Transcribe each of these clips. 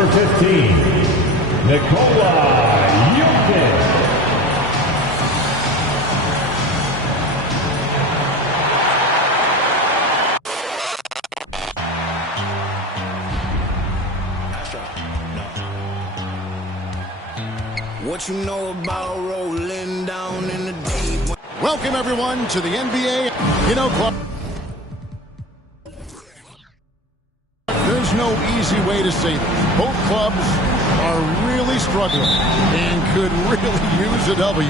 Number 15, Nikola Jokic. What you know about rolling down in the deep? Welcome, everyone, to the NBA. You know, there's no easy way to say this. Both clubs are really struggling and could really use a W.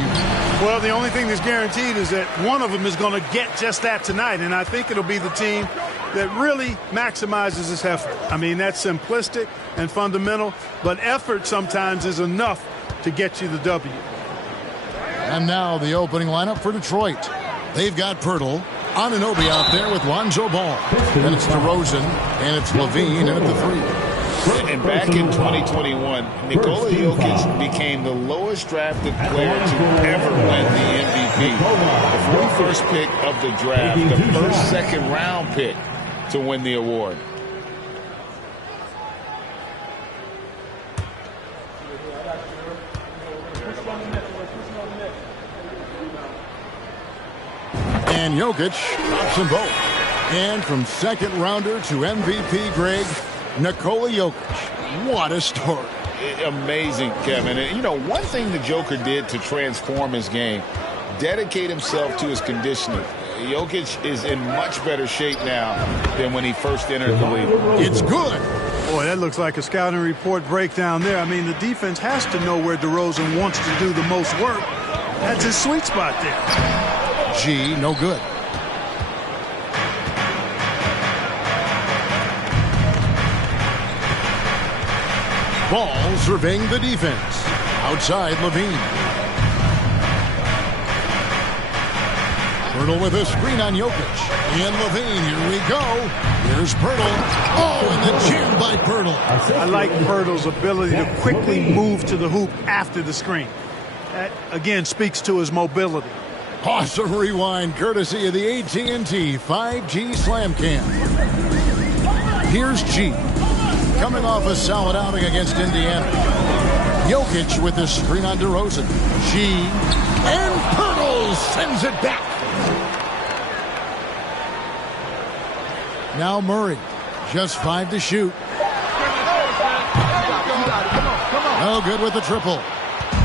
Well, the only thing that's guaranteed is that one of them is going to get just that tonight, and I think it'll be the team that really maximizes its effort. I mean, that's simplistic and fundamental, but effort sometimes is enough to get you the W. And now the opening lineup for Detroit. They've got Pirtle, Anunoby out there with Lonzo Ball. Then it's DeRozan, and it's Levine in at the 3. And back in 2021, Nikola Jokic became the lowest drafted player to ever win the MVP. The 41st pick of the draft, the first second-round pick to win the award. And Jokic drops them both. And from second rounder to MVP, Greg, Nikola Jokic. What a story. Amazing, Kevin. And, you know, one thing the Joker did to transform his game, dedicate himself to his conditioning. Jokic is in much better shape now than when he first entered the league. It's good. Boy, that looks like a scouting report breakdown there. I mean, the defense has to know where DeRozan wants to do the most work. That's his sweet spot there. G, no good. Ball surveying the defense. Outside, Levine. Pirtle with a screen on Jokic. And Levine, here we go. Here's Pirtle. Oh, and the jam by Pirtle. I like Pirtle's ability to quickly move to the hoop after the screen. That, again, speaks to his mobility. Awesome rewind, courtesy of the AT&T 5G Slam Cam. Here's G. Coming off a solid outing against Indiana. Jokic with the screen on DeRozan. G. And Pirtle sends it back. Now Murray. Just 5 to shoot. No good with the triple.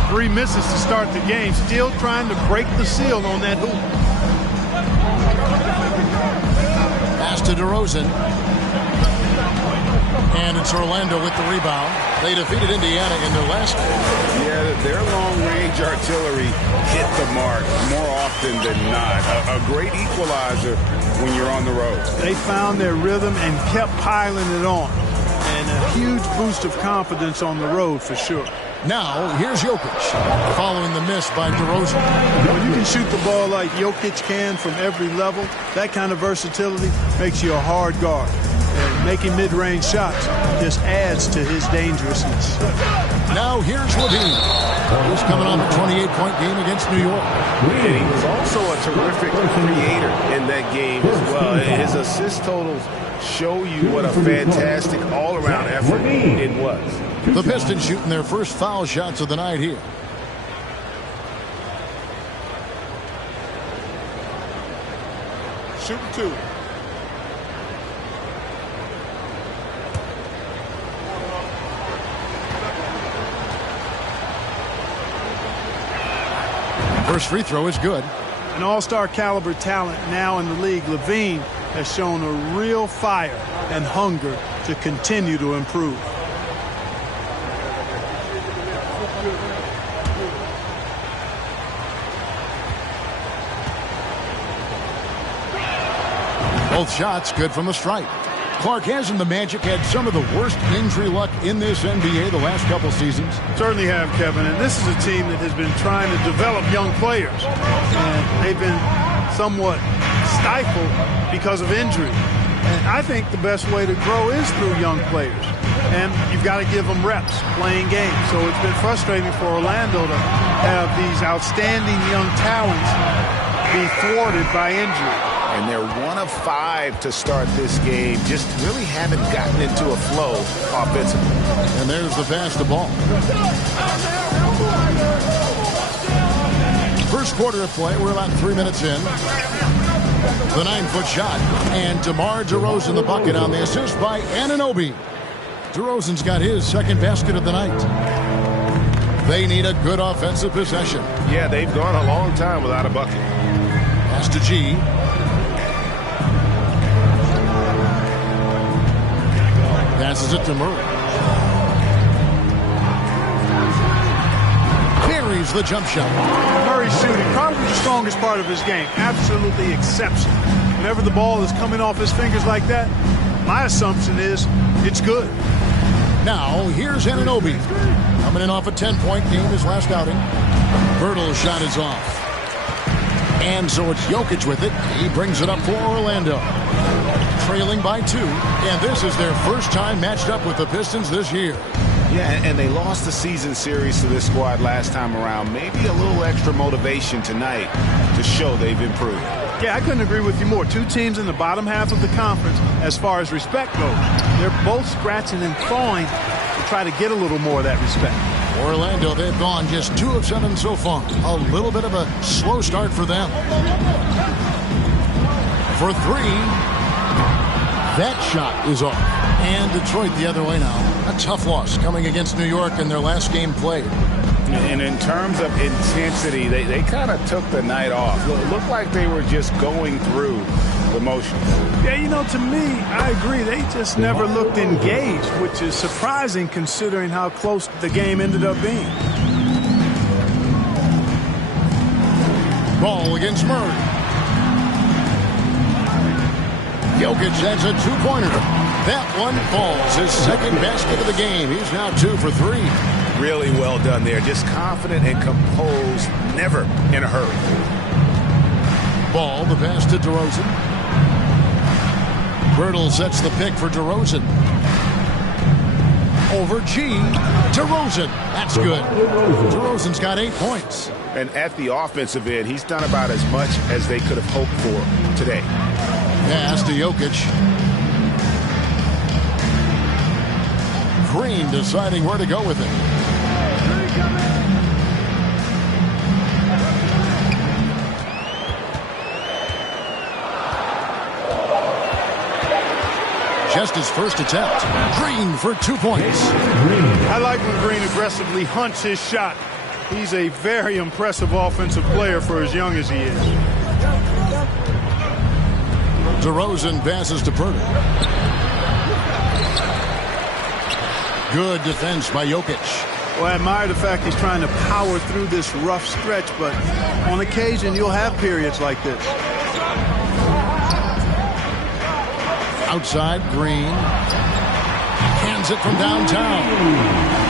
3 misses to start the game. Still trying to break the seal on that hoop. Pass to DeRozan. And it's Orlando with the rebound. They defeated Indiana in their last game. Yeah, their long-range artillery hit the mark more often than not. A great equalizer when you're on the road. They found their rhythm and kept piling it on. And a huge boost of confidence on the road for sure. Now, here's Jokic, following the miss by DeRozan. When you can shoot the ball like Jokic can from every level, that kind of versatility makes you a hard guard. And making mid-range shots just adds to his dangerousness. Now, here's Levine. He's coming off a 28-point game against New York. And he was also a terrific creator in that game as well. His assist totals show you what a fantastic all-around effort it was. The Pistons shooting their first foul shots of the night here. Shooting 2. First free throw is good. An all-star caliber talent now in the league, Levine has shown a real fire and hunger to continue to improve. Both shots good from the stripe. Clark, hasn't the Magic had some of the worst injury luck in this NBA the last couple seasons? Certainly have, Kevin. And this is a team that has been trying to develop young players. And they've been somewhat stifled because of injury. And I think the best way to grow is through young players. And you've got to give them reps playing games. So it's been frustrating for Orlando to have these outstanding young talents be thwarted by injury. and they're 1 of 5 to start this game. Just really haven't gotten into a flow offensively. And there's the pass to Ball. First quarter of play. We're about 3 minutes in. The 9-foot shot. And DeMar DeRozan the bucket on the assist by Anunoby. DeRozan's got his second basket of the night. They need a good offensive possession. Yeah, they've gone a long time without a bucket. Pass to G. Passes it to Murray. Carries the jump shot. Murray's shooting, probably the strongest part of his game. Absolutely exceptional. Whenever the ball is coming off his fingers like that, my assumption is it's good. Now, here's Anunoby. Coming in off a 10-point game his last outing. Bertle's shot is off. And so it's Jokic with it. He brings it up for Orlando. Trailing by 2. And this is their first time matched up with the Pistons this year. Yeah, and they lost the season series to this squad last time around. Maybe a little extra motivation tonight to show they've improved. Yeah, I couldn't agree with you more. 2 teams in the bottom half of the conference as far as respect goes. They're both scratching and clawing to try to get a little more of that respect. Orlando, they've gone just 2 of 7 so far. A little bit of a slow start for them. For 3. That shot is off. And Detroit the other way now. A tough loss coming against New York in their last game played. And in terms of intensity, they kind of took the night off. It looked like they were just going through the motions. Yeah, you know, to me, I agree. They just never looked engaged, which is surprising considering how close the game ended up being. Ball against Murray. Jokic has a 2-pointer. That one falls. His second basket of the game. He's now 2 for 3. Really well done there. Just confident and composed. Never in a hurry. Ball, the pass to DeRozan. Bertle sets the pick for DeRozan. Over G. DeRozan. That's good. DeRozan's got 8 points. And at the offensive end, he's done about as much as they could have hoped for today. Pass to Jokic. Green deciding where to go with it. Just his first attempt. Green for 2 points. I like when Green aggressively hunts his shot. He's a very impressive offensive player for as young as he is. DeRozan passes to Bertle. Good defense by Jokic. Well, I admire the fact he's trying to power through this rough stretch, but on occasion you'll have periods like this. Outside, Green. Hands it from downtown.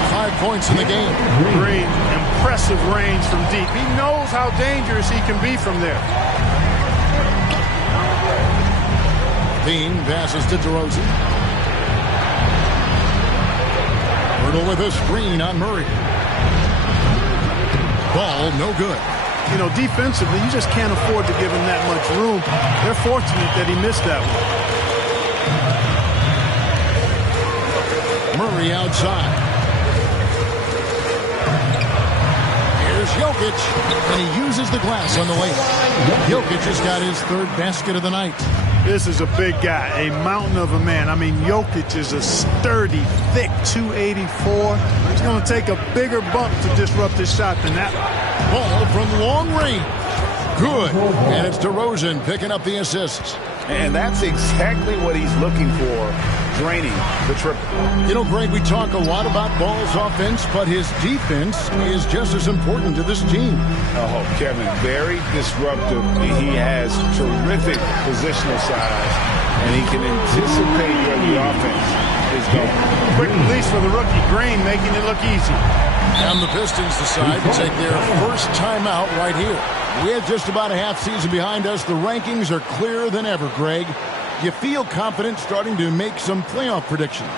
5 points in the game. Green, impressive range from deep. He knows how dangerous he can be from there. Bean passes to DeRozan. Bertle with a screen on Murray. Ball, no good. You know, defensively, you just can't afford to give him that much room. They're fortunate that he missed that one. Murray outside. Here's Jokic, and he uses the glass on the way. Jokic has got his 3rd basket of the night. This is a big guy, a mountain of a man. I mean, Jokic is a sturdy, thick 284. It's going to take a bigger bump to disrupt his shot than that. Ball from long range. Good. And it's DeRozan picking up the assist. And that's exactly what he's looking for, draining the triple. You know, Greg, we talk a lot about Ball's offense, but his defense is just as important to this team. Oh, Kevin, very disruptive. He has terrific positional size, and he can anticipate where the offense is going. Quick release for the rookie Green, making it look easy. And the Pistons decide to take their first timeout right here. With just about a half season behind us, the rankings are clearer than ever, Greg. You feel confident starting to make some playoff predictions?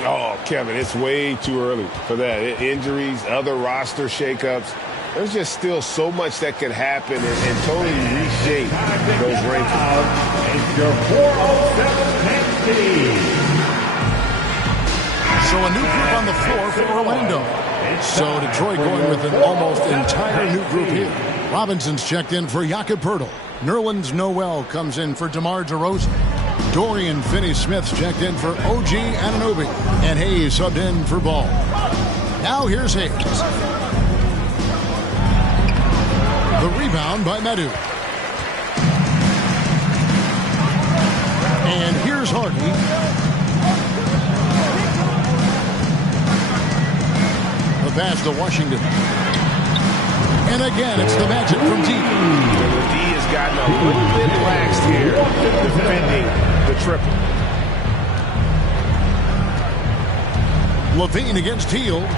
Oh, Kevin, it's way too early for that. Injuries, other roster shakeups. There's just still so much that could happen and totally reshape those rankings. It's your 407 next team. So a new group on the floor for Orlando. So Detroit going with an almost entire new group here. Robinson's checked in for Jakob Poeltl. Nerlens Noel comes in for DeMar DeRozan. Dorian Finney-Smith's checked in for OG Anunoby. And Hayes subbed in for Ball. Now here's Hayes. The rebound by Medu. And here's Hardy. The pass to Washington. And again, it's the Magic from deep. The D has gotten a little bit laxed here defending the triple. Levine against Hield.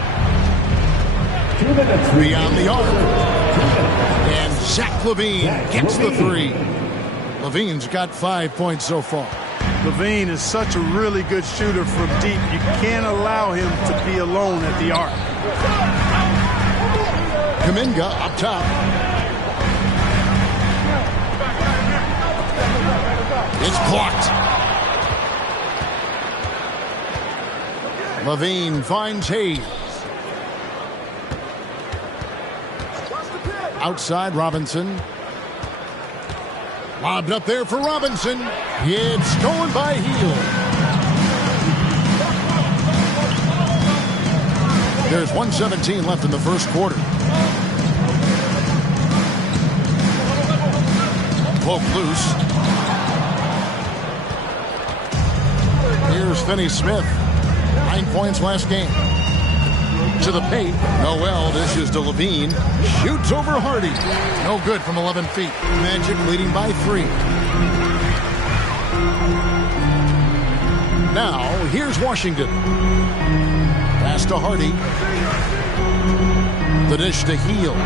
Beyond the arc. And Zach Levine gets the three. Levine's got 5 points so far. Levine is such a really good shooter from deep. You can't allow him to be alone at the arc. Kuminga up top. It's blocked. Levine finds Hayes. Outside Robinson. Lobbed up there for Robinson. It's stolen by Hield. There's 1:17 left in the first quarter. Poke loose. Here's Finney-Smith. 9 points last game. To the paint. Noel dishes to Levine. Shoots over Hardy. No good from 11 feet. Magic leading by 3. Now, here's Washington. Pass to Hardy. The dish to Hield.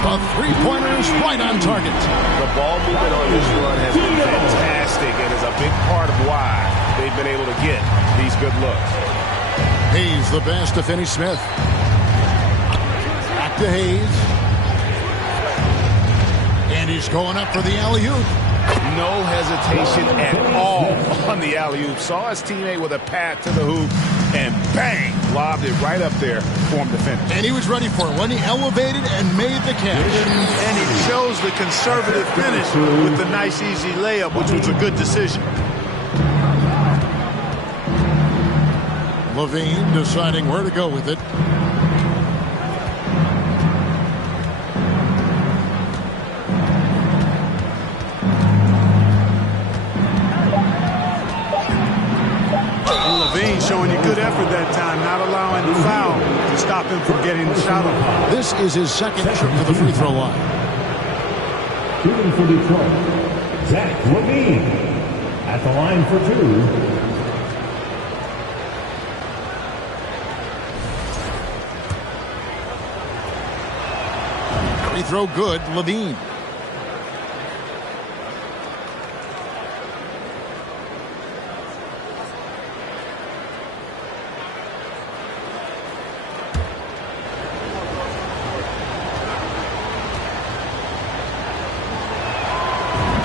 The three-pointers right on target. The ball movement on this run has been fantastic and is a big part of why they've been able to get these good looks. Hayes the pass to Finney-Smith. Back to Hayes. And he's going up for the alley-oop. No hesitation at all on the alley-oop. Saw his teammate with a path to the hoop and bang, lobbed it right up there for him to finish. And he was ready for it when he elevated and made the catch. And he chose the conservative finish with the nice, easy layup, which was a good decision. Levine deciding where to go with it. Levine showing you good effort that time, not allowing the foul to stop him from getting the shot off. This is his second trip to the free throw line. Shooting for Detroit, Zach Levine at the line for 2. Free throw good, Levine.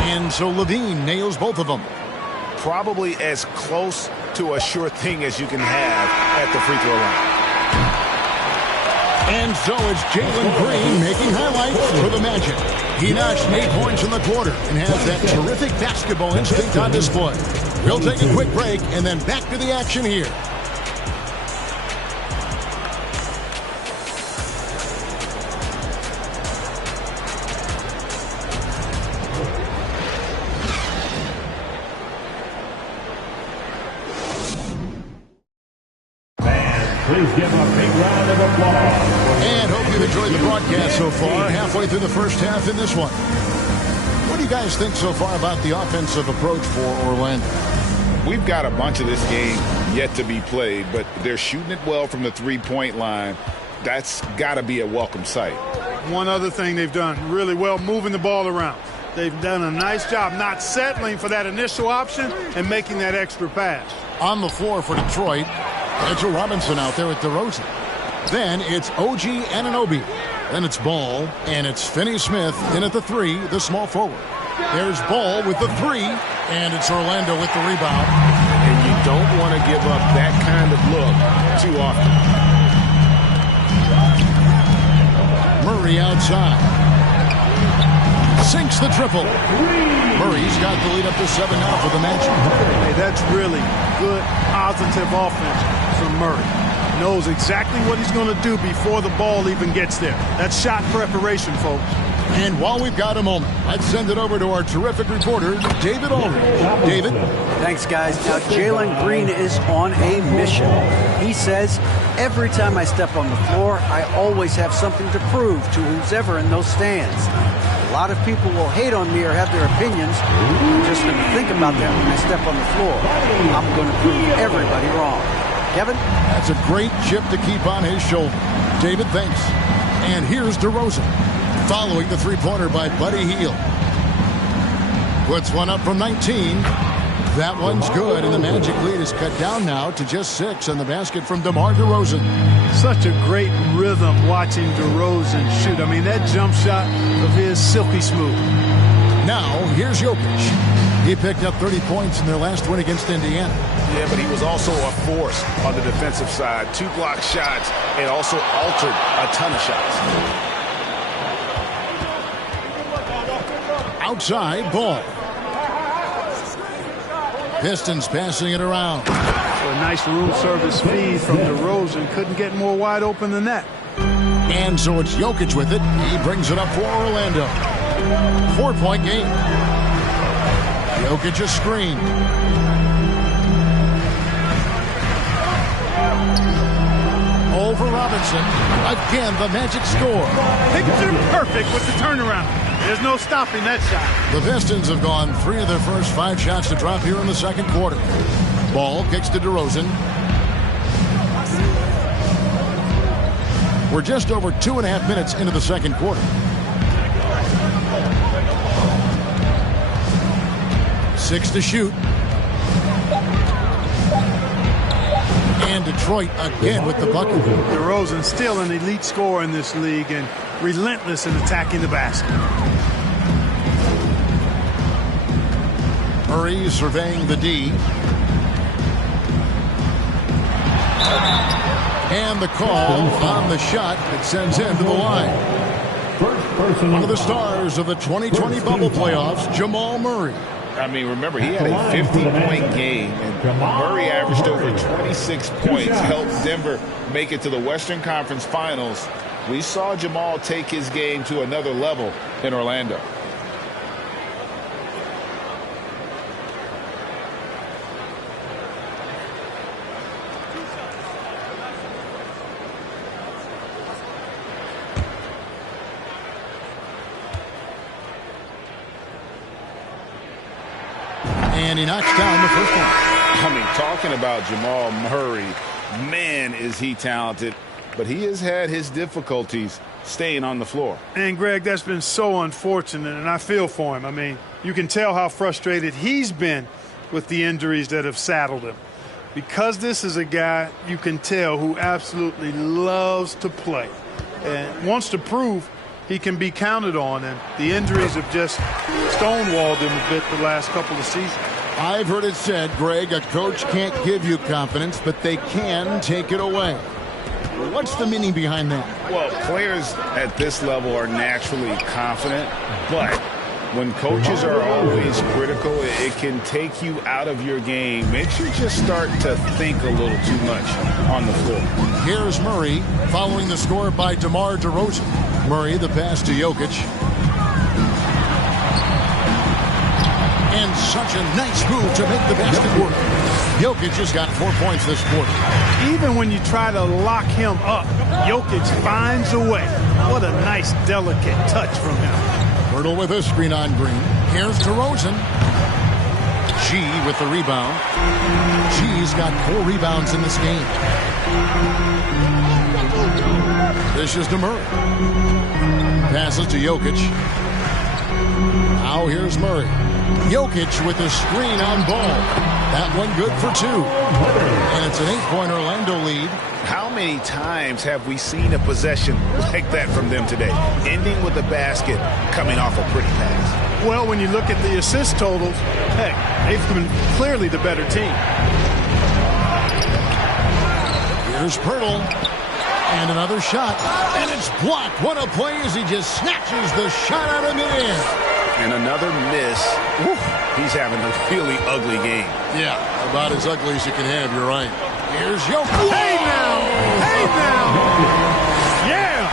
And so Levine nails both of them. Probably as close to a sure thing as you can have at the free throw line. And so it's Jalen Green making highlights for the Magic. He notched 8 points in the quarter and has that terrific basketball instinct on display. We'll take a quick break and then back to the action here. Please give him a big round of applause. And hope you've enjoyed the broadcast so far. Halfway through the first half in this one. What do you guys think so far about the offensive approach for Orlando? We've got a bunch of this game yet to be played, but they're shooting it well from the three-point line. That's got to be a welcome sight. One other thing they've done really well, moving the ball around. They've done a nice job not settling for that initial option and making that extra pass. On the floor for Detroit, Mitchell Robinson out there with DeRozan. Then it's OG Anunoby. Then it's Ball, and it's Finney-Smith in at the 3, the small forward. There's Ball with the 3, and it's Orlando with the rebound. And you don't want to give up that kind of look too often. Murray outside. Sinks the triple. Murray's got the lead up to 7 now for the Magic. Hey, that's really good, positive offense from Murray. Knows exactly what he's going to do before the ball even gets there. That's shot preparation, folks. And while we've got a moment, let's send it over to our terrific reporter, David Aldridge. David? Thanks, guys. Now, Jalen Green is on a mission. He says, every time I step on the floor, I always have something to prove to who's ever in those stands. A lot of people will hate on me or have their opinions. I'm just going to think about that when I step on the floor. I'm going to prove everybody wrong. Kevin? That's a great chip to keep on his shoulder. David, thanks. And here's DeRozan, following the three-pointer by Buddy Hield. Puts one up from 19. That one's good, and the Magic lead is cut down now to just 6 on the basket from DeMar DeRozan. Such a great rhythm watching DeRozan shoot. I mean, that jump shot of his silky smooth. Now, here's Jokic. He picked up 30 points in their last win against Indiana. Yeah, but he was also a force on the defensive side. 2 block shots and also altered a ton of shots. Outside, Ball. Pistons passing it around. So a nice room service feed from DeRozan. Couldn't get more wide open than that. And so it's Jokic with it. He brings it up for Orlando. 4-point game. Jokic a screen. Over Robinson. Again, the Magic score. Picture perfect with the turnaround. There's no stopping that shot. The Pistons have gone 3 of their first 5 shots to drop here in the second quarter. Ball kicks to DeRozan. We're just over 2.5 minutes into the second quarter. 6 to shoot. And Detroit again with the bucket. DeRozan still an elite scorer in this league and relentless in attacking the basket. Murray surveying the D. And the call on the shot that sends him to the line. One of the stars of the 2020 bubble playoffs, Jamal Murray. I mean, remember, he had a 50-point game, and Murray averaged over 26 points, helped Denver make it to the Western Conference Finals. We saw Jamal take his game to another level in Orlando. And he knocks down the first one. I mean, talking about Jamal Murray, man, is he talented. But he has had his difficulties staying on the floor. And, Greg, that's been so unfortunate, and I feel for him. I mean, you can tell how frustrated he's been with the injuries that have saddled him. Because this is a guy you can tell who absolutely loves to play and wants to prove he can be counted on, and the injuries have just stonewalled him a bit the last couple of seasons. I've heard it said, Greg, a coach can't give you confidence, but they can take it away. What's the meaning behind that? Well, players at this level are naturally confident, but when coaches are always critical, it can take you out of your game. Makes you just start to think a little too much on the floor. Here's Murray following the score by DeMar DeRozan. Murray, the pass to Jokic. And such a nice move to make the basket work. Jokic has got 4 points this quarter. Even when you try to lock him up, Jokic finds a way. What a nice, delicate touch from him. Hurdle with a screen on Green. Here's DeRozan. G with the rebound. G's got 4 rebounds in this game. This is to Murray. Passes to Jokic. Now here's Murray. Jokic with a screen on Ball. That one good for 2. And it's an 8-point Orlando lead. How many times have we seen a possession like that from them today? Ending with a basket, coming off a pretty pass. Well, when you look at the assist totals, heck, they've been clearly the better team. Here's Pirtle. And another shot. And it's blocked. What a play as he just snatches the shot out of midair. And another miss. Woo, he's having a really ugly game. Yeah, about as ugly as you can have. You're right. Here's Jokic. Hey now! Hey now! Yeah!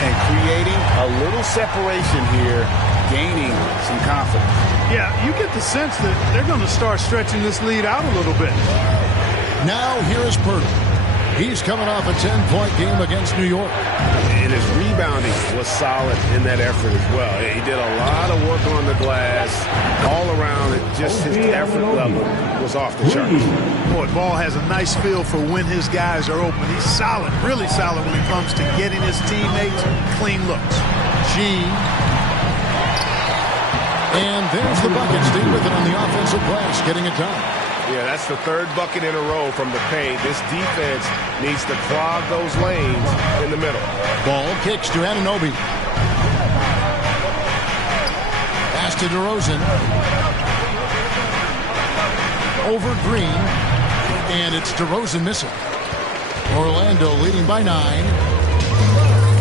And creating a little separation here, gaining some confidence. Yeah, you get the sense that they're going to start stretching this lead out a little bit. Now here is Pirtle. He's coming off a 10-point game against New York. And his rebounding was solid in that effort as well. He did a lot of work on the glass. All around, just his effort level was off the charts. Boy, Ball has a nice feel for when his guys are open. He's solid, really solid when it comes to getting his teammates clean looks. G. And there's the bucket. Stay with it on the offensive glass, getting it done. Yeah, that's the 3rd bucket in a row from the paint. This defense needs to clog those lanes in the middle. Ball kicks to Anunoby. Pass to DeRozan. Over Green. And it's DeRozan missing. Orlando leading by 9.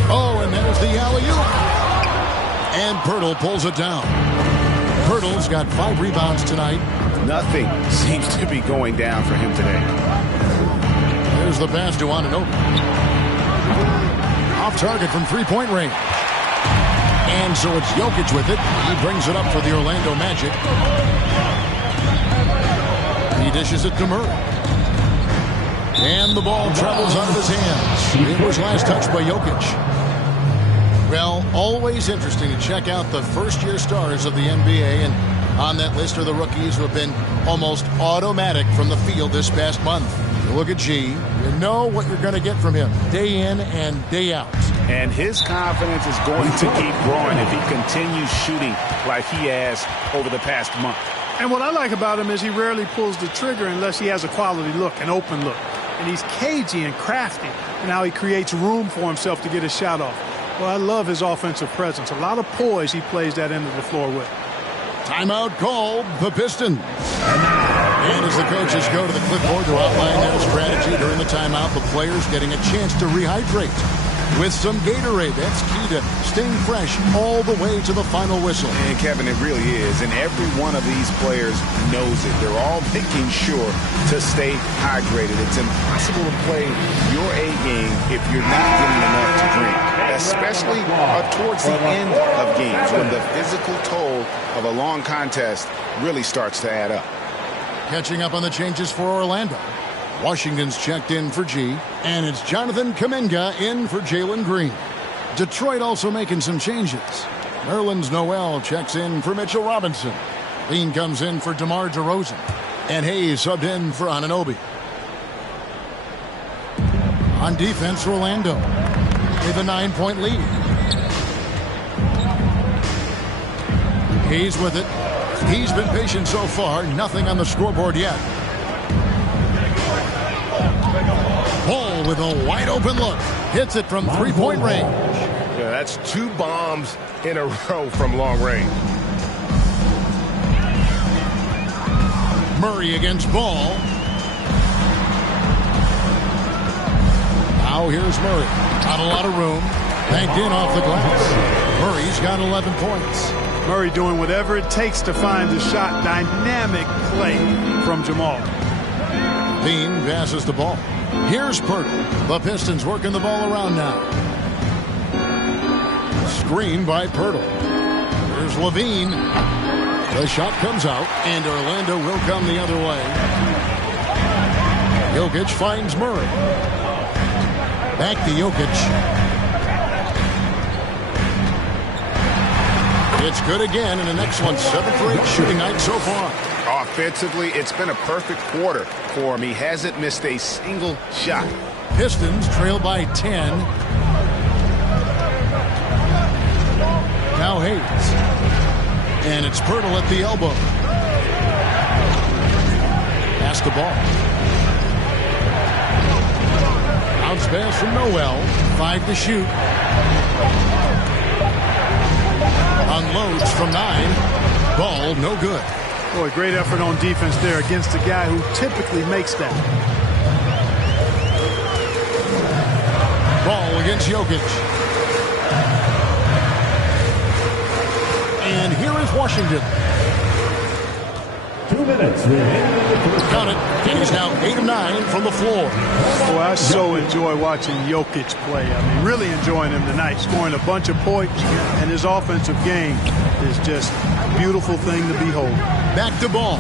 Oh, and there's the alley-oop. And Pirtle pulls it down. Pirtle's got 5 rebounds tonight. Nothing seems to be going down for him today. There's the pass to Anunoby. Off target from 3-point range. And so it's Jokic with it. He brings it up for the Orlando Magic. He dishes it to Murray. And the ball travels out of his hands. It was last touched by Jokic. Well, always interesting to check out the first-year stars of the NBA, and on that list are the rookies who have been almost automatic from the field this past month. You look at G, you know what you're going to get from him day in and day out. And his confidence is going to keep growing if he continues shooting like he has over the past month. And what I like about him is he rarely pulls the trigger unless he has a quality look, an open look. And he's cagey and crafty in how he creates room for himself to get a shot off. Well, I love his offensive presence. A lot of poise he plays that end of the floor with. Timeout called, the Pistons. And as the coaches go to the clipboard to outline their strategy during the timeout, the players getting a chance to rehydrate with some Gatorade. That's key to staying fresh all the way to the final whistle. And Kevin, it really is. And every one of these players knows it. They're all making sure to stay hydrated. It's impossible to play your A game if you're not getting enough to drink, especially towards the end of games when the physical toll of a long contest really starts to add up. Catching up on the changes for Orlando. Washington's checked in for G, and it's Jonathan Kuminga in for Jalen Green. Detroit also making some changes. Nerlens Noel checks in for Mitchell Robinson. Lean comes in for DeMar DeRozan. And Hayes subbed in for Anunoby. On defense, Orlando with a 9-point lead. Hayes with it. He's been patient so far. Nothing on the scoreboard yet. Ball with a wide open look. Hits it from 3-point range. Yeah, that's 2 bombs in a row from long range. Murray against Ball. Now here's Murray. Not a lot of room. Banked in off the glass. Murray's got 11 points. Murray doing whatever it takes to find the shot. Dynamic play from Jamal. Lean passes the ball. Here's Pirtle. The Pistons working the ball around now. Screen by Pirtle. Here's Levine. The shot comes out, and Orlando will come the other way. Jokic finds Murray. Back to Jokic. It's good again, and an excellent 7 for 8 shooting night so far. Offensively, it's been a perfect quarter for him. He hasn't missed a single shot. Pistons trail by 10. Now Now Hayes. And it's Pirtle at the elbow. Pass the ball. Bounce pass from Noel. 5 to shoot. Unloads from 9. Ball no good. Boy, great effort on defense there against a guy who typically makes that. Ball against Jokic. And here is Washington. 2 minutes remaining in the first. Count it. And he's now 8 of 9 from the floor. Boy, I so enjoy watching Jokic play. I mean, really enjoying him tonight, scoring a bunch of points, and his offensive game is just a beautiful thing to behold. Back to Ball.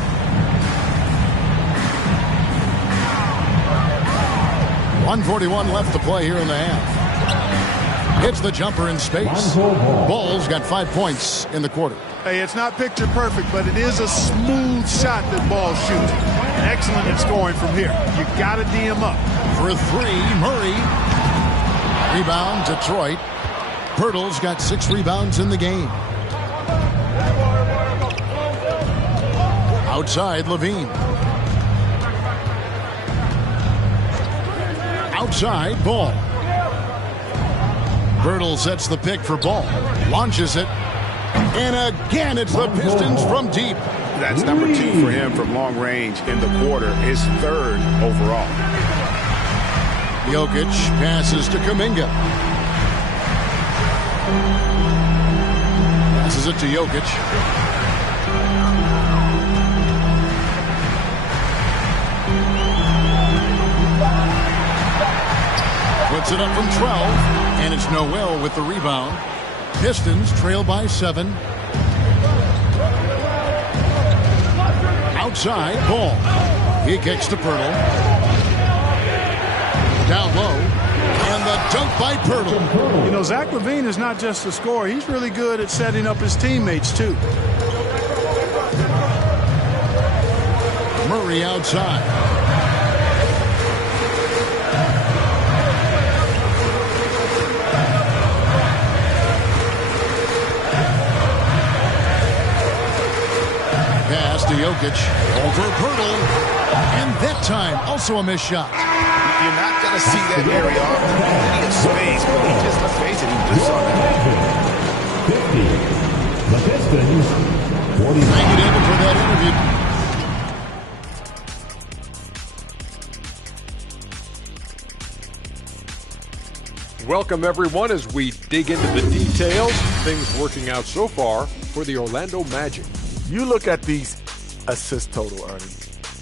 .141 left to play here in the half. Hits the jumper in space. Ball's got 5 points in the quarter. Hey, it's not picture perfect, but it is a smooth shot that Ball shoots. Excellent at scoring from here. You got to D him up. For 3, Murray. Rebound, Detroit. Pirtle's got 6 rebounds in the game. Outside, Levine. Outside, Ball. Pirtle sets the pick for Ball. Launches it. And again, it's the Pistons from deep. That's number 2 for him from long range in the quarter. His 3rd overall. Jokic passes to Kuminga. Passes it to Jokic. Puts it up from 12, and it's Noel with the rebound. Pistons trail by 7. Outside, Ball. He kicks to Pirtle. Down low, and the dunk by Pirtle. You know, Zach LaVine is not just a scorer. He's really good at setting up his teammates, too. Murray outside. Pass to Jokic. Over Pirtle. And that time, also a missed shot. You're not going to see that very often. He has space, but he just, let's face it, he just saw that. 50. The Pistons. 40. Thank you, David, for that interview. Welcome, everyone, as we dig into the details. Things working out so far for the Orlando Magic. You look at these assist total, Ernie.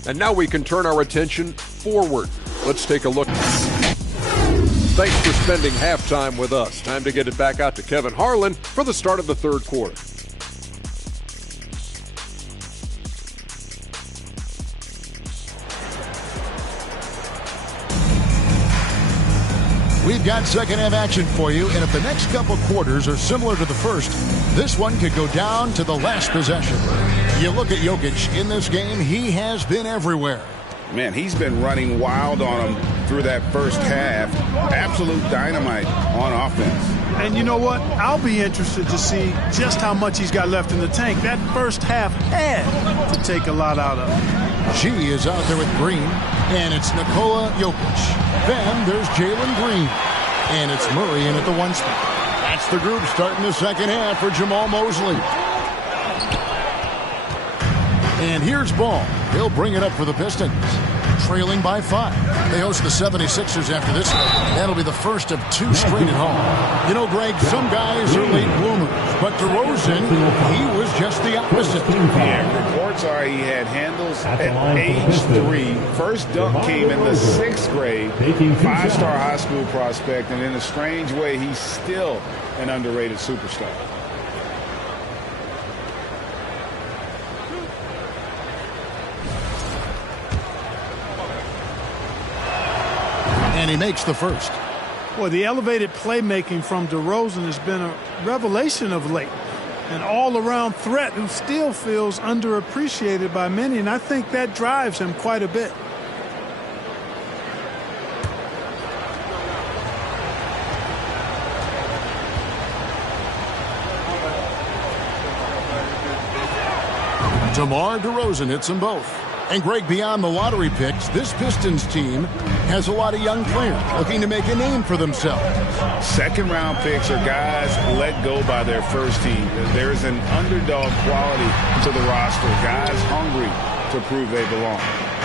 And now we can turn our attention forward. Let's take a look. Thanks for spending halftime with us. Time to get it back out to Kevin Harlan for the start of the 3rd quarter. We've got second half action for you, and if the next couple quarters are similar to the first, this one could go down to the last possession. You look at Jokic in this game, he has been everywhere. Man, he's been running wild on him through that first half. Absolute dynamite on offense. And you know what? I'll be interested to see just how much he's got left in the tank. That first half had to take a lot out of him. She is out there with Green, and it's Nikola Jokic. Then there's Jalen Green, and it's Murray in at the 1 spot. That's the group starting the second half for Jamal Mosley. And here's Ball. He'll bring it up for the Pistons. Trailing by 5. They host the 76ers after this one. That'll be the first of 2 straight at home. You know, Greg, some guys are late bloomers, but DeRozan, he was just the opposite. Yeah, reports are he had handles at age 3. First dunk came in the 6th grade. 5-star high school prospect, and in a strange way, he's still an underrated superstar. And he makes the first. Boy, the elevated playmaking from DeRozan has been a revelation of late. An all-around threat who still feels underappreciated by many, and I think that drives him quite a bit. DeMar DeRozan hits them both. And Greg, beyond the lottery picks, this Pistons team has a lot of young players looking to make a name for themselves. Second-round picks are guys let go by their first team. There's an underdog quality to the roster, guys hungry to prove they belong.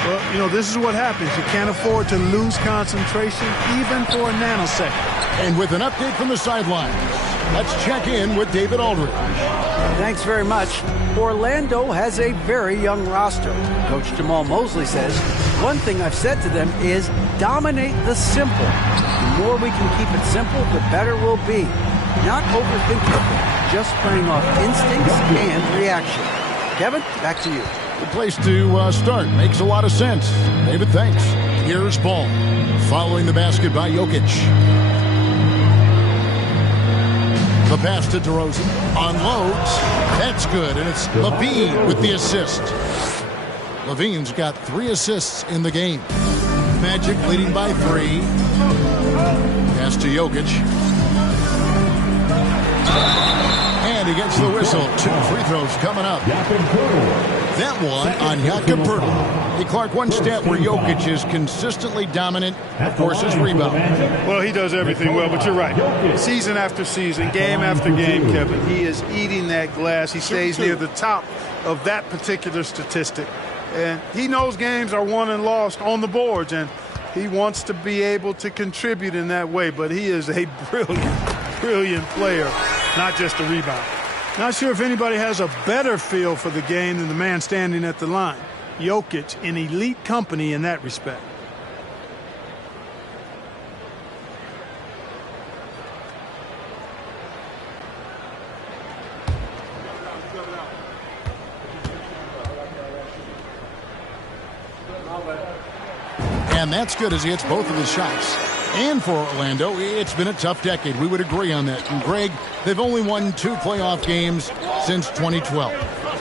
Well, you know, this is what happens. You can't afford to lose concentration even for a nanosecond. And with an update from the sidelines, let's check in with David Aldridge. Thanks very much. Orlando has a very young roster. Coach Jamal Mosley says, one thing I've said to them is dominate the simple. The more we can keep it simple, the better we'll be. Not overthinking it, just playing off instincts and reaction. Kevin, back to you. Good place to start. Makes a lot of sense. David, thanks. Here's Ball. Following the basket by Jokic. The pass to DeRozan. Unloads. That's good. And it's Levine with the assist. Levine's got 3 assists in the game. Magic leading by 3. Pass to Jokic. And he gets the whistle. 2 free throws coming up. That one on Jakob Poeltl. Hey, Clark, one stat where Jokic is consistently dominant, of course, is rebound. Well, he does everything well, but you're right. Season after season, game after game, Kevin, he is eating that glass. He stays near the top of that particular statistic. And he knows games are won and lost on the boards, and he wants to be able to contribute in that way. But he is a brilliant player, not just a rebounder. Not sure if anybody has a better feel for the game than the man standing at the line. Jokic in elite company in that respect. And that's good as he hits both of his shots. And for Orlando, it's been a tough decade. We would agree on that. And Greg, they've only won 2 playoff games since 2012.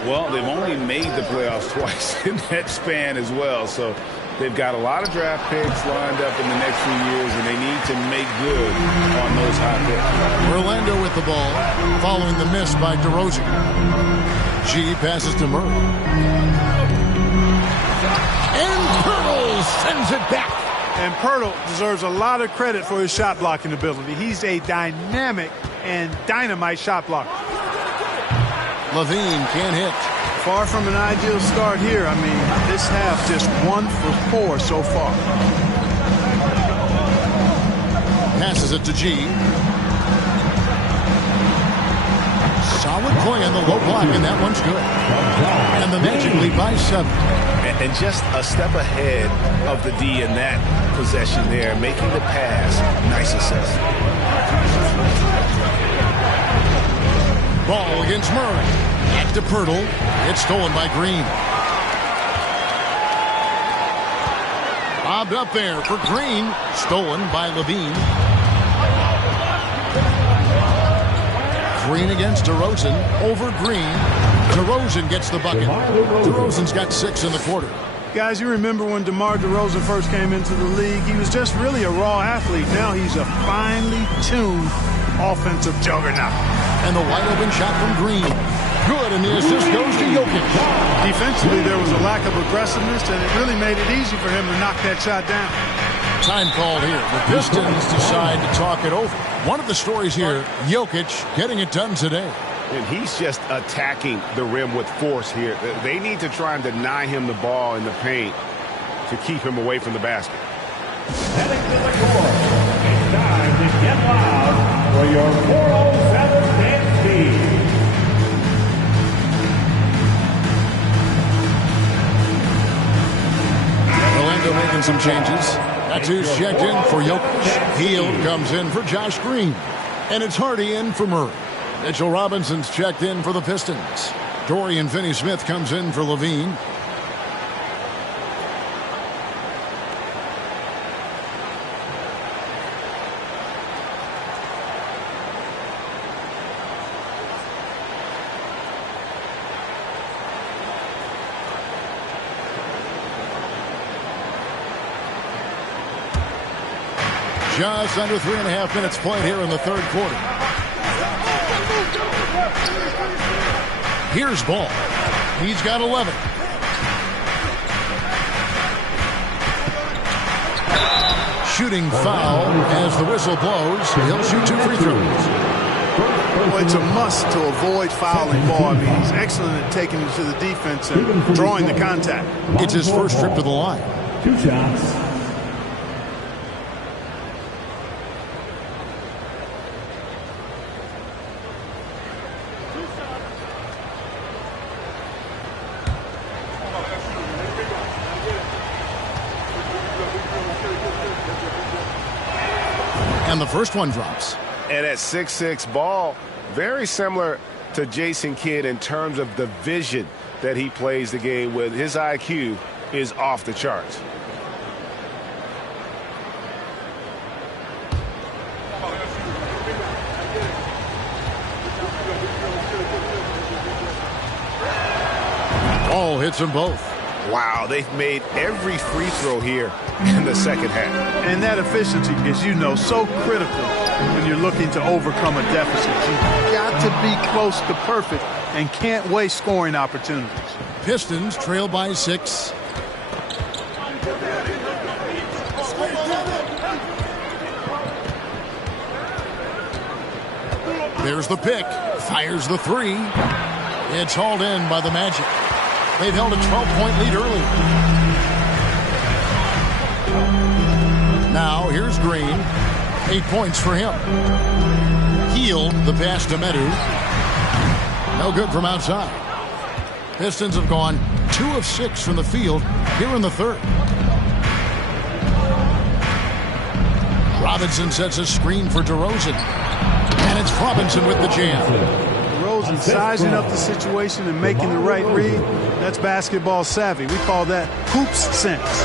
Well, they've only made the playoffs twice in that span as well. So they've got a lot of draft picks lined up in the next few years, and they need to make good on those high picks. Orlando with the ball, following the miss by DeRozan. G passes to Murray. And Poeltl sends it back. And Poeltl deserves a lot of credit for his shot blocking ability. He's a dynamic and dynamite shot blocker. Levine can't hit. Far from an ideal start here. I mean, this half just 1 for 4 so far. Passes it to G. Solid play on the low block, and that one's good. And the Magic lead by 7. And just a step ahead of the D in that possession there, making the pass. Nice assist. Ball against Murray. Back to Poeltl. It's stolen by Green. Bobbed up there for Green. Stolen by Levine. Green against DeRozan. Over Green. DeRozan gets the bucket. DeRozan's got 6 in the quarter. Guys, you remember when DeMar DeRozan first came into the league? He was just really a raw athlete. Now he's a finely tuned offensive juggernaut. And the wide open shot from Green. Good, and the assist goes to Jokic. Defensively, there was a lack of aggressiveness, and it really made it easy for him to knock that shot down. Time called here. The Pistons decide to talk it over. One of the stories here, Jokic getting it done today. And he's just attacking the rim with force here. They need to try and deny him the ball in the paint to keep him away from the basket. Heading to the court, it's time to get loud for your 407 dance team. Orlando making some changes. That's who's checked in for Jokic. Hield comes in for Josh Green. And it's Hardy in for Murray. Mitchell Robinson's checked in for the Pistons. Dorian Finney-Smith comes in for Levine. Just under 3.5 minutes played here in the third quarter. Here's Ball. He's got 11. Shooting foul as the whistle blows. He'll shoot 2 free throws. Well, it's a must to avoid fouling ball. I mean, he's excellent at taking it to the defense and drawing the contact. It's his first trip to the line. 2 shots. And the first one drops. And at 6'6" ball, very similar to Jason Kidd in terms of the vision that he plays the game with. His IQ is off the charts. Ball hits them both. Wow, they've made every free throw here in the second half. And that efficiency is, you know, so critical when you're looking to overcome a deficit. You've got to be close to perfect and can't waste scoring opportunities. Pistons trail by 6. There's the pick. Fires the 3. It's hauled in by the Magic. They've held a 12-point lead early. Now here's Green. 8 points for him. Healed the pass to Medu. No good from outside. Pistons have gone 2 of 6 from the field here in the third. Robinson sets a screen for DeRozan. And it's Robinson with the jam. DeRozan sizing up the situation and making the right read. That's basketball savvy. We call that hoops sense.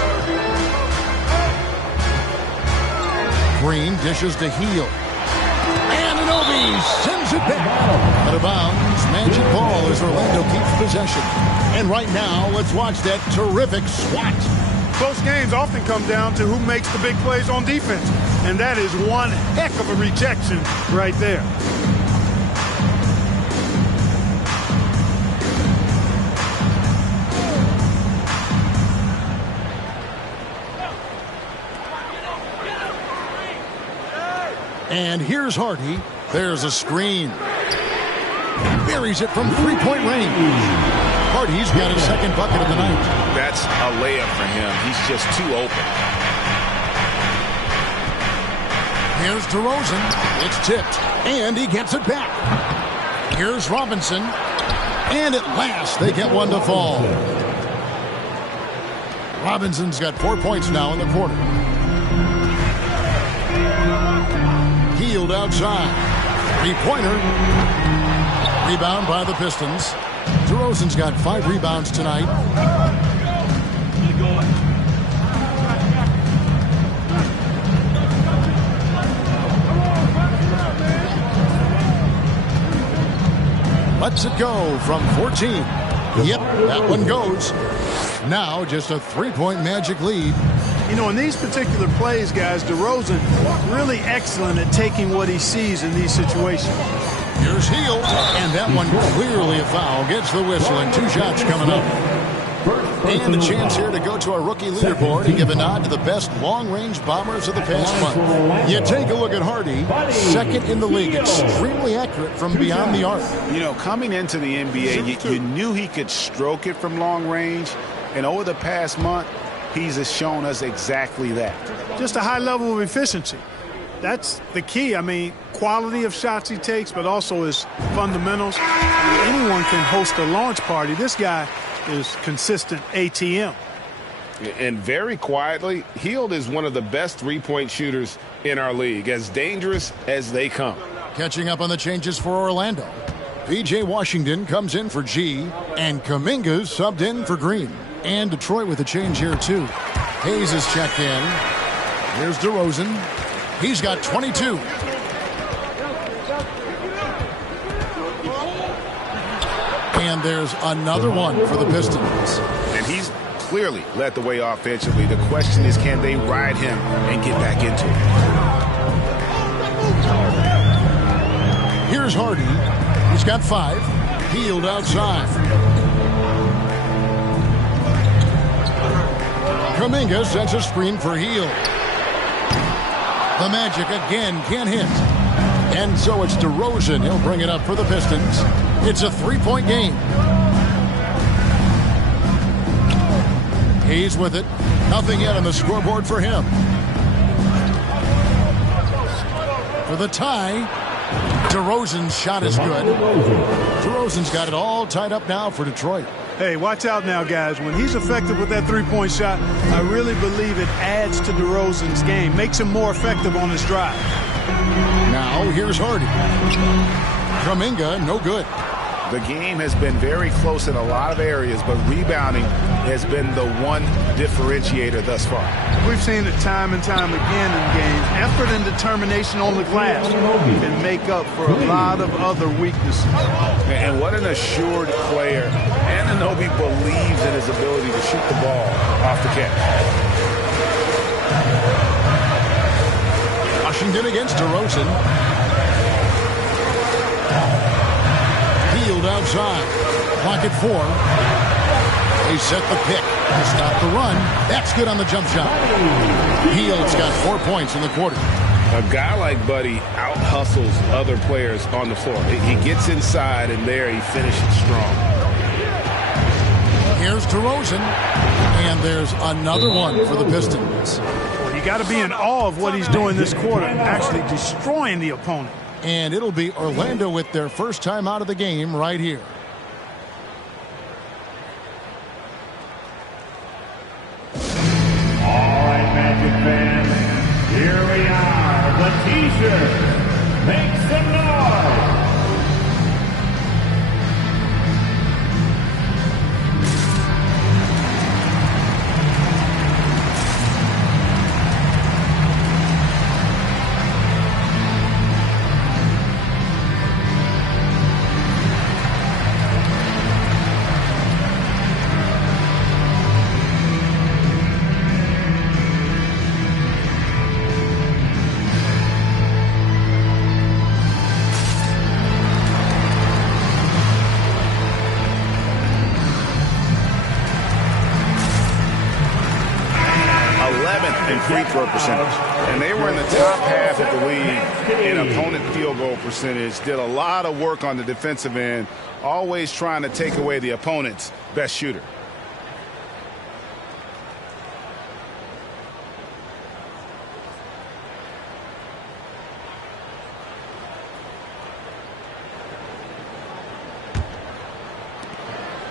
Green dishes to Heel. And Anunoby sends it back. Out of bounds. Magic ball as Orlando keeps possession. And right now, let's watch that terrific swat. Close games often come down to who makes the big plays on defense. And that is one heck of a rejection right there. And here's Hardy. There's a screen. Buries it from 3-point range. Hardy's got his second bucket of the night. That's a layup for him. He's just too open. Here's DeRozan. It's tipped. And he gets it back. Here's Robinson. And at last, they get one to fall. Robinson's got 4 points now in the quarter. Healed outside. 3-pointer. Rebound by the Pistons. DeRozan's got 5 rebounds tonight. Lets it go from 14. Yep, that one goes. Now just a 3-point Magic lead. You know, in these particular plays, guys, DeRozan really excellent at taking what he sees in these situations. Here's Heel, and that one clearly a foul. Gets the whistle, and 2 shots coming up. And a chance here to go to our rookie leaderboard and give a nod to the best long-range bombers of the past month. You take a look at Hardy, second in the league, extremely accurate from beyond the arc. You know, coming into the NBA, you knew he could stroke it from long range, and over the past month, he's shown us exactly that. Just a high level of efficiency. That's the key. I mean, quality of shots he takes, but also his fundamentals. Anyone can host a launch party. This guy is consistent ATM. And very quietly, Hield is one of the best three-point shooters in our league, as dangerous as they come. Catching up on the changes for Orlando. P.J. Washington comes in for G, and Kuminga's subbed in for Green. And Detroit with a change here, too. Hayes is checked in. Here's DeRozan. He's got 22. And there's another one for the Pistons. And he's clearly led the way offensively. The question is, can they ride him and get back into it? Here's Hardy. He's got 5. Healed outside. Kuminga sets a screen for Hield. The Magic again can't hit. And so it's DeRozan. He'll bring it up for the Pistons. It's a 3-point game. He's with it. Nothing yet on the scoreboard for him. For the tie, DeRozan's shot is good. DeRozan's got it all tied up now for Detroit. Hey, watch out now, guys. When he's effective with that three-point shot, I really believe it adds to DeRozan's game, makes him more effective on his drive. Now, here's Hardy. Kuminga, no good. The game has been very close in a lot of areas, but rebounding has been the one differentiator thus far. We've seen it time and time again in games. Effort and determination on the glass can make up for a lot of other weaknesses. And what an assured player. Anunoby believes in his ability to shoot the ball off the catch. Washington against DeRozan. Hield outside. Clock at 4. They set the pick to stop the run. That's good on the jump shot. Hield's got 4 points in the quarter. A guy like Buddy out-hustles other players on the floor. He gets inside, and there he finishes strong. Here's DeRozan. And there's another one for the Pistons. You got to be in awe of what he's doing this quarter, actually destroying the opponent. And it'll be Orlando with their first time out of the game right here. All right, Magic fans, here we are. The T-shirt. Make some noise. Free throw percentage. And they were in the top half of the league in opponent field goal percentage. Did a lot of work on the defensive end, always trying to take away the opponent's best shooter.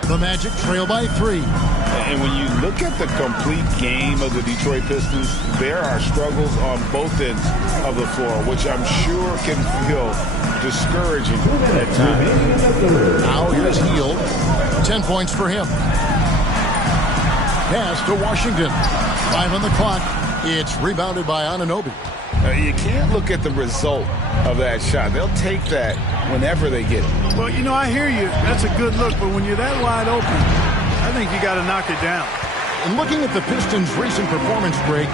The Magic trail by 3. And when you look at the complete game of the Detroit Pistons, there are struggles on both ends of the floor, which I'm sure can feel discouraging at times. Now here's Hield. 10 points for him. Pass to Washington. 5 on the clock. It's rebounded by Anunoby. You can't look at the result of that shot. They'll take that whenever they get it. Well, you know, I hear you. That's a good look, but when you're that wide open, I think you got to knock it down. And looking at the Pistons' recent performance break,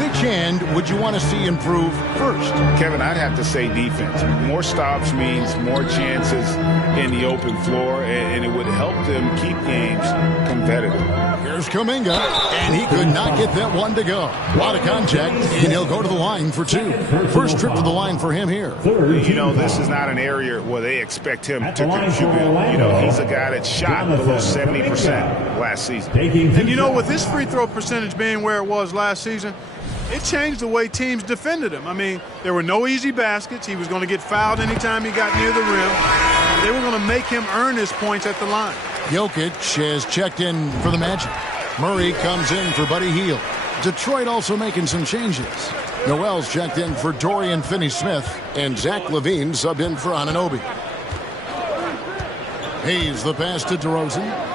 which end would you want to see improve first? Kevin, I'd have to say defense. More stops means more chances in the open floor, and it would help them keep games competitive. Here's Kuminga, and he could not get that one to go. A lot of contact, and he'll go to the line for 2. First trip to the line for him here. You know, this is not an area where they expect him to contribute. You know, he's a guy that shot below 70% last season. And you know, with his free throw percentage being where it was last season, it changed the way teams defended him. I mean, there were no easy baskets. He was going to get fouled anytime he got near the rim. They were going to make him earn his points at the line. Jokic has checked in for the Magic. Murray comes in for Buddy Hield. Detroit also making some changes. Noel's checked in for Dorian Finney-Smith, and Zach LaVine subbed in for Anunoby. Hayes the pass to DeRozan.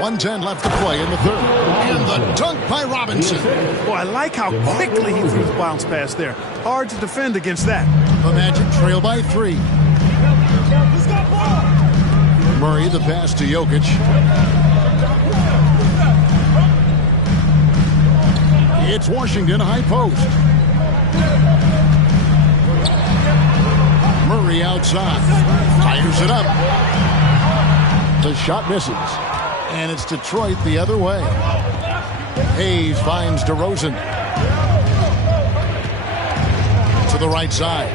1:10 left to play in the third. And the dunk by Robinson. Boy, I like how quickly he threw the bounce pass there. Hard to defend against that. The Magic trail by 3. Murray the pass to Jokic. It's Washington high post. Murray outside. Fires it up. The shot misses. And it's Detroit the other way. Hayes finds DeRozan. To the right side.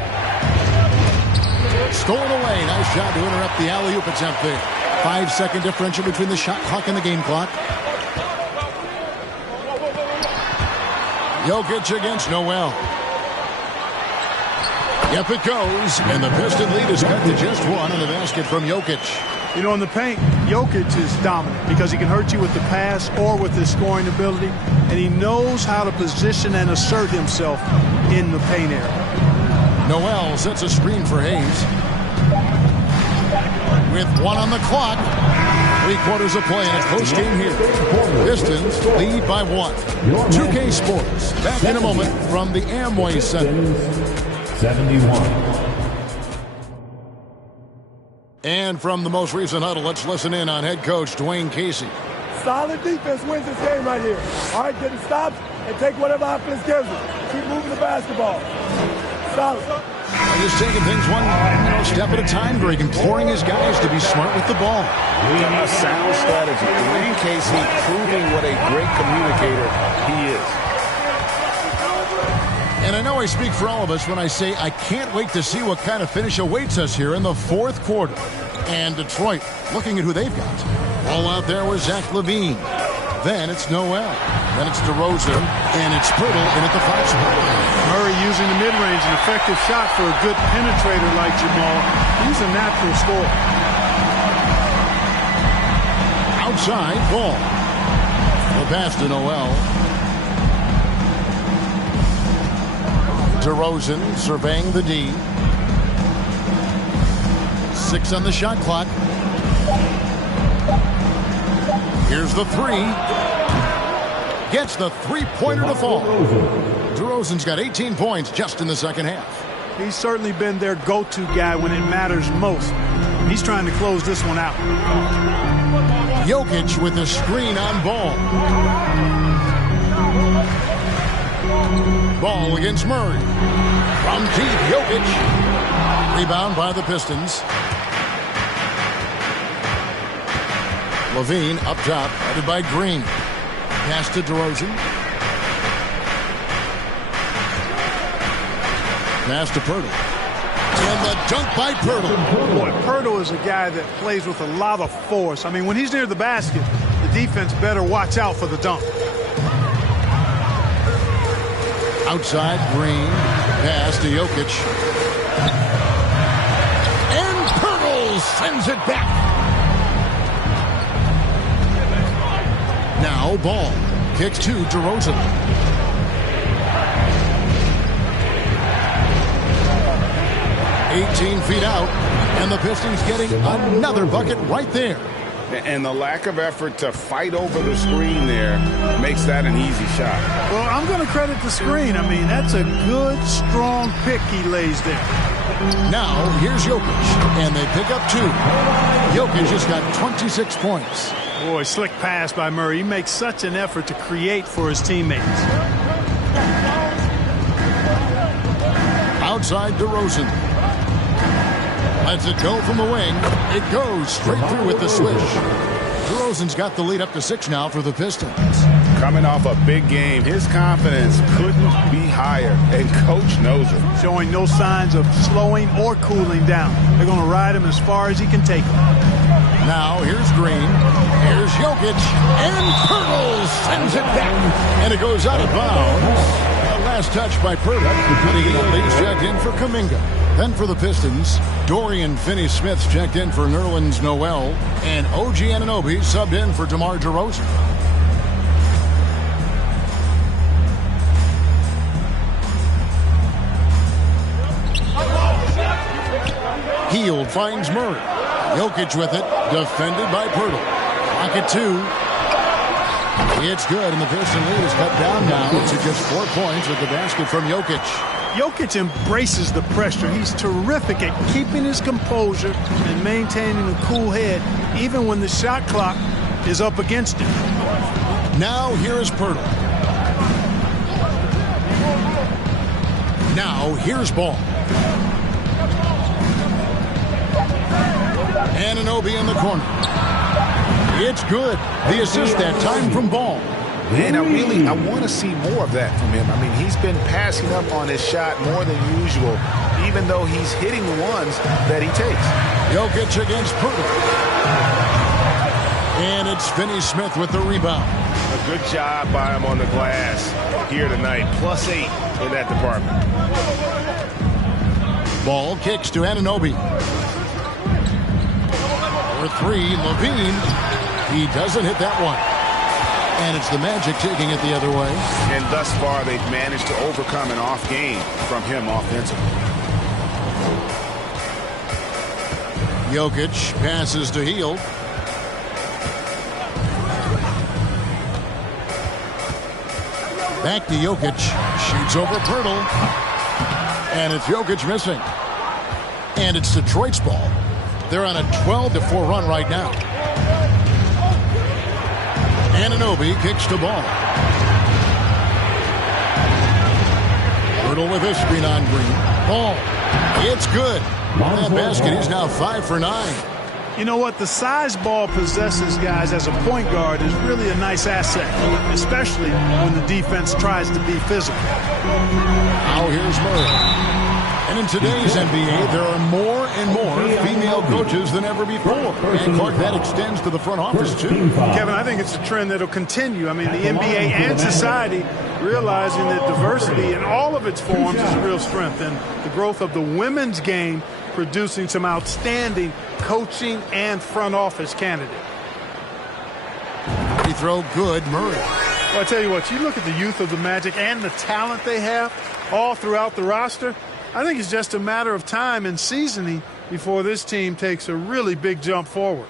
Stolen away. Nice shot to interrupt the alley-oop attempt there. 5-second differential between the shot clock and the game clock. Jokic against Noel. Yep, it goes. And the Piston lead is cut to just one on the basket from Jokic. You know, in the paint, Jokic is dominant because he can hurt you with the pass or with his scoring ability, and he knows how to position and assert himself in the paint area. Noel sets a screen for Hayes. With one on the clock, 3/4 of play in a close game here. Pistons lead by 1. 2K Sports back in a moment from the Amway Center. 71. And from the most recent huddle, let's listen in on head coach Dwayne Casey. Solid defense wins this game right here. All right, get the stops and take whatever offense gives them. Keep moving the basketball. Solid. Just taking things one step at a time, Greg, imploring his guys to be smart with the ball. A sound strategy. Dwayne Casey proving what a great communicator he is. And I know I speak for all of us when I say I can't wait to see what kind of finish awaits us here in the 4th quarter. And Detroit, looking at who they've got. All out there was Zach LaVine. Then it's Noel. Then it's DeRozan. And it's Pirtle in at the 5 spot. Murray using the mid-range, an effective shot for a good penetrator like Jamal. He's a natural scorer. Outside, Ball. The pass to Noel. DeRozan surveying the D. 6 on the shot clock. Here's the 3. Gets the 3-pointer to fall. DeRozan's got 18 points just in the second half. He's certainly been their go-to guy when it matters most. He's trying to close this one out. Jokic with a screen on Ball. Ball against Murray. From deep, Jokic. Rebound by the Pistons. LaVine up top, headed by Green. Pass to DeRozan. Pass to Pirtle. And the dunk by Pirtle. Boy, Pirtle is a guy that plays with a lot of force. I mean, when he's near the basket, the defense better watch out for the dunk. Outside, Green. Pass to Jokic. And Pirtle sends it back. Now Ball. Kicks to DeRozan. "18 feet out, and the Pistons getting another bucket right there." And the lack of effort to fight over the screen there makes that an easy shot. Well, I'm going to credit the screen. I mean, that's a good, strong pick he lays there. Now, here's Jokic, and they pick up 2. Jokic has got 26 points. Boy, slick pass by Murray. He makes such an effort to create for his teammates. Outside DeRozan. Lets it go from the wing. It goes straight through with the swish. DeRozan's got the lead up to 6 now for the Pistons. Coming off a big game, his confidence couldn't be higher, and coach knows it. Showing no signs of slowing or cooling down. They're going to ride him as far as he can take him. Now, here's Green. Here's Jokic. And Pirtle sends it back. And it goes out of bounds. Last touch by Pirtle. He's checked in for Kuminga. Then for the Pistons, Dorian Finney-Smith's checked in for Nerlens Noel. And OG Anunoby subbed in for DeMar DeRozan. Hield finds Murray. Jokic with it, defended by Pirtle. Pocket 2. It's good, and the Piston lead is cut down now to just 4 points with the basket from Jokic. Jokic embraces the pressure. He's terrific at keeping his composure and maintaining a cool head, even when the shot clock is up against him. Now here is Pirtle. Now here's Ball. Anunoby in the corner. It's good. The assist that time from Ball. And I want to see more of that from him. I mean, he's been passing up on his shot more than usual, even though he's hitting the ones that he takes. Jokic against Purdue. And it's Finney-Smith with the rebound. A good job by him on the glass here tonight. +8 in that department. Ball kicks to Anunoby. For three, Levine. He doesn't hit that one. And it's the Magic taking it the other way. And thus far, they've managed to overcome an off game from him offensively. Jokic passes to Hield. Back to Jokic. Shoots over Pirtle. And it's Jokic missing. And it's Detroit's ball. They're on a 12-4 run right now. Anunoby kicks the ball. Pirtle with a screen on Green. Ball. It's good. On that basket, he's now 5 for 9. You know what? The size Ball possesses, guys, as a point guard is really a nice asset, especially when the defense tries to be physical. Now here's Murray. And in today's NBA, there are more and more female coaches than ever before. And, Clark, that extends to the front office, too. Kevin, I think it's a trend that will continue. I mean, the NBA and society realizing that diversity in all of its forms is a real strength. And the growth of the women's game producing some outstanding coaching and front office candidates. Free throw good, Murray. Well, I tell you what, you look at the youth of the Magic and the talent they have all throughout the roster. I think it's just a matter of time and seasoning before this team takes a really big jump forward.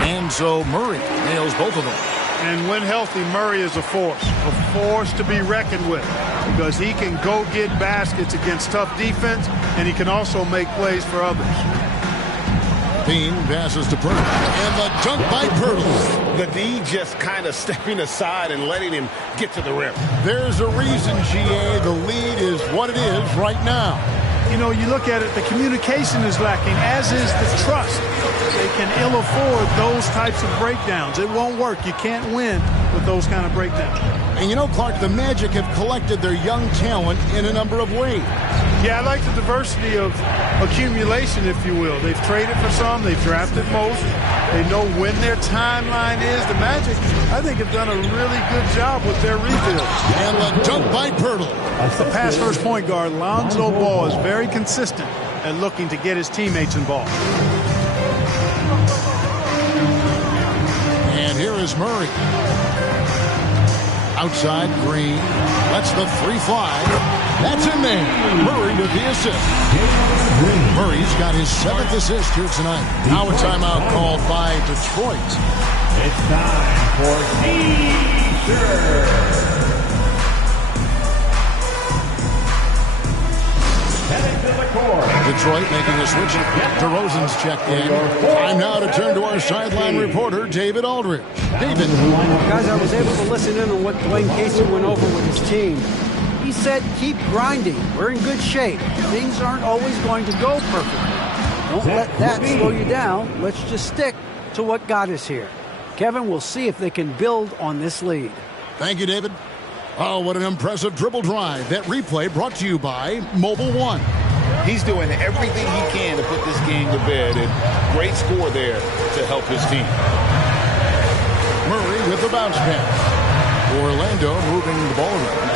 And so Murray nails both of them. And when healthy, Murray is a force to be reckoned with, because he can go get baskets against tough defense, and he can also make plays for others. Bean passes to Pirtle, and the dunk by Pirtle. The D just kind of stepping aside and letting him get to the rim. There's a reason, GA, the lead is what it is right now. You know, you look at it, the communication is lacking, as is the trust. They can ill afford those types of breakdowns. It won't work. You can't win with those kind of breakdowns. And you know, Clark, the Magic have collected their young talent in a number of ways. Yeah, I like the diversity of accumulation, if you will. They've traded for some. They've drafted most. They know when their timeline is. The Magic, I think, have done a really good job with their rebuild. And the dunk by Pirtle. The pass-first point guard, Lonzo Ball, is very consistent at looking to get his teammates involved. And here is Murray. Outside, Green lets the three fly. That's in there. Murray with the assist. Murray's got his 7th assist here tonight. Now a timeout called by Detroit. It's time for T-shirt. Heading to the court. Detroit making a switch. DeRozan's checked in. Time now to turn to our sideline reporter, David Aldridge. David. Guys, I was able to listen in on what Dwayne Casey went over with his team. He said, keep grinding. We're in good shape. Things aren't always going to go perfectly. Don't let that slow you down. Let's just stick to what got us here. Kevin, we'll see if they can build on this lead. Thank you, David. Oh, what an impressive dribble drive. That replay brought to you by Mobile One. He's doing everything he can to put this game to bed, and great score there to help his team. Murray with the bounce pass. Orlando moving the ball around.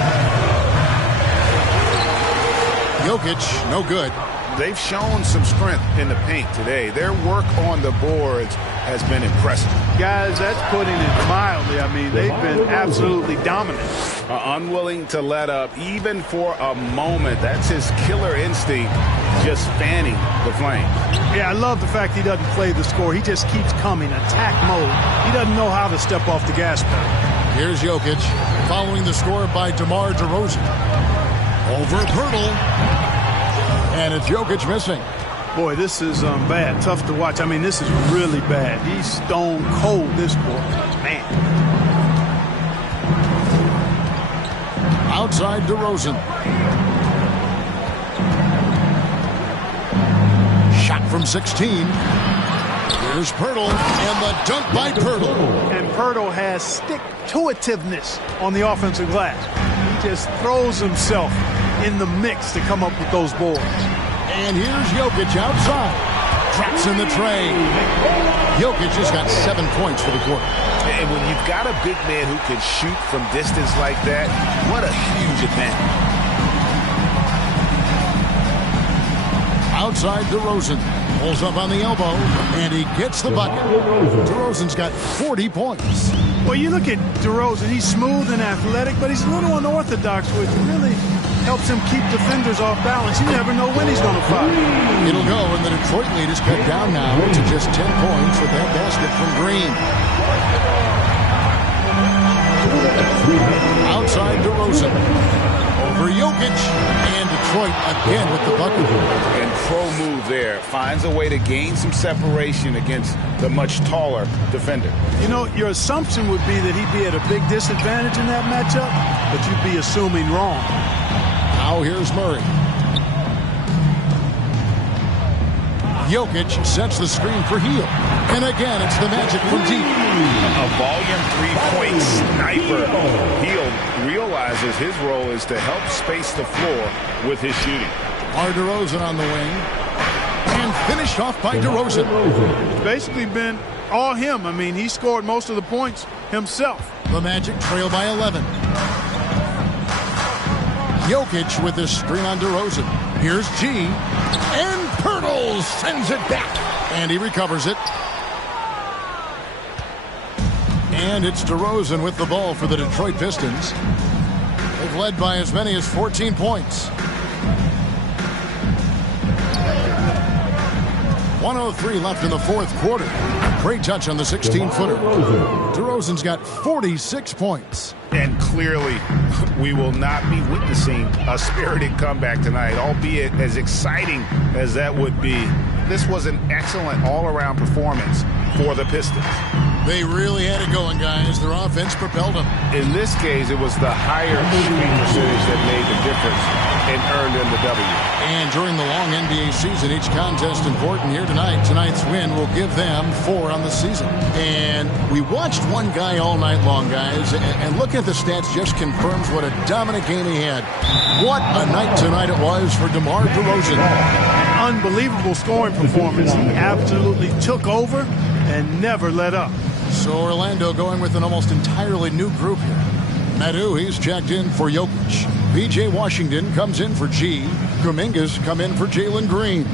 Jokic, no good. They've shown some strength in the paint today. Their work on the boards has been impressive. Guys, that's putting it mildly. I mean, they've been absolutely dominant. Unwilling to let up even for a moment. That's his killer instinct, just fanning the flames. Yeah, I love the fact he doesn't play the score. He just keeps coming, attack mode. He doesn't know how to step off the gas pedal. Here's Jokic, following the score by DeMar DeRozan. Over Pirtle. And it's Jokic missing. Boy, this is bad. Tough to watch. I mean, this is really bad. He's stone cold this quarter. Man. Outside DeRozan. Shot from 16. Here's Pirtle, and the dunk by Pirtle. And Pirtle has stick-to-itiveness on the offensive glass. He just throws himself in the mix to come up with those boards. And here's Jokic outside. Traps in the tray. Jokic has got 7 points for the quarter. And when you've got a big man who can shoot from distance like that, what a huge advantage. Outside DeRozan. Pulls up on the elbow, and he gets the bucket. DeRozan's got 40 points. Well, you look at DeRozan, he's smooth and athletic, but he's a little unorthodox, which really helps him keep defenders off balance. You never know when he's going to fire. It'll go, and the Detroit lead is cut down now to just 10 points with that basket from Green. Outside DeRozan. Over Jokic, and Detroit again with the bucket. And pro move there. Finds a way to gain some separation against the much taller defender. You know, your assumption would be that he'd be at a big disadvantage in that matchup, but you'd be assuming wrong. Now here's Murray. Jokic sets the screen for Hield. And again, it's the Magic from deep. A volume three-point sniper. Hield realizes his role is to help space the floor with his shooting. DeRozan on the wing. And finished off by DeRozan. It's basically been all him. I mean, he scored most of the points himself. The Magic trail by 11. Jokic with this screen on DeRozan. Here's G. And Pirtle sends it back. And he recovers it. And it's DeRozan with the ball for the Detroit Pistons. They've led by as many as 14 points. 1:03 left in the fourth quarter. Great touch on the 16-footer. DeRozan's got 46 points. And clearly, we will not be witnessing a spirited comeback tonight, albeit as exciting as that would be. This was an excellent all-around performance for the Pistons. They really had it going, guys. Their offense propelled them. In this case, it was the higher shooting percentage that made the difference and earned them the W. And during the long NBA season, each contest important here tonight. Tonight's win will give them 4 on the season. And we watched one guy all night long, guys, and looking at the stats just confirms what a dominant game he had. What a night tonight it was for DeMar DeRozan. An unbelievable scoring performance. He absolutely took over and never let up. So Orlando going with an almost entirely new group here. Madu, he's checked in for Jokic. P.J. Washington comes in for G. Kuminga's come in for Jalen Green.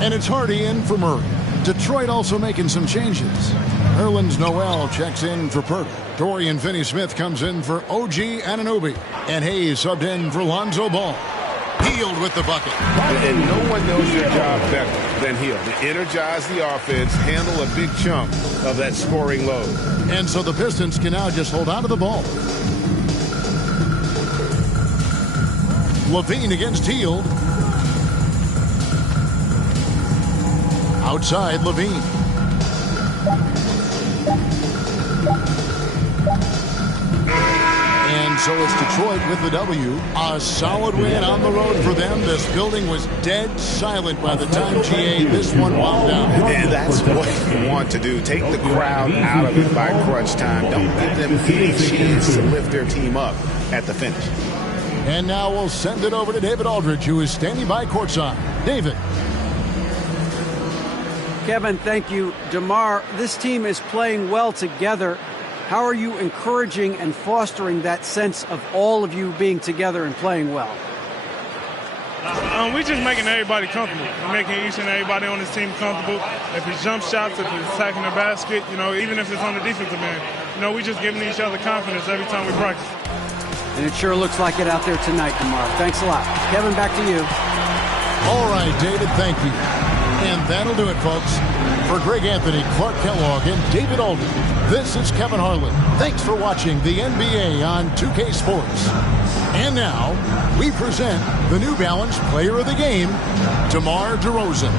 And it's Hardy in for Murray. Detroit also making some changes. Nerlens Noel checks in for Pirtle. Dorian Finney-Smith comes in for OG Anunoby. And Hayes subbed in for Lonzo Ball. Hield with the bucket. And no one knows their job better than Hield. To energize the offense, handle a big chunk of that scoring load. And so the Pistons can now just hold on to the ball. Levine against Hield. Outside Levine. And so it's Detroit with the W. A solid win on the road for them. This building was dead silent by the time GA this one wound down. And that's what you want to do. Take the crowd out of it by crunch time. Don't give them any chance to lift their team up at the finish. And now we'll send it over to David Aldridge, who is standing by courtside. David. Kevin, thank you. DeMar, this team is playing well together. How are you encouraging and fostering that sense of all of you being together and playing well? We're just making everybody comfortable. We're making each and everybody on this team comfortable. If it's jump shots, if it's attacking the basket, even if it's on the defensive end, we're just giving each other confidence every time we practice. And it sure looks like it out there tonight, DeMar. Thanks a lot. Kevin, back to you. All right, David, thank you. And that'll do it, folks. For Greg Anthony, Clark Kellogg, and David Aldridge, this is Kevin Harlan. Thanks for watching the NBA on 2K Sports. And now, we present the New Balance Player of the Game, DeMar DeRozan.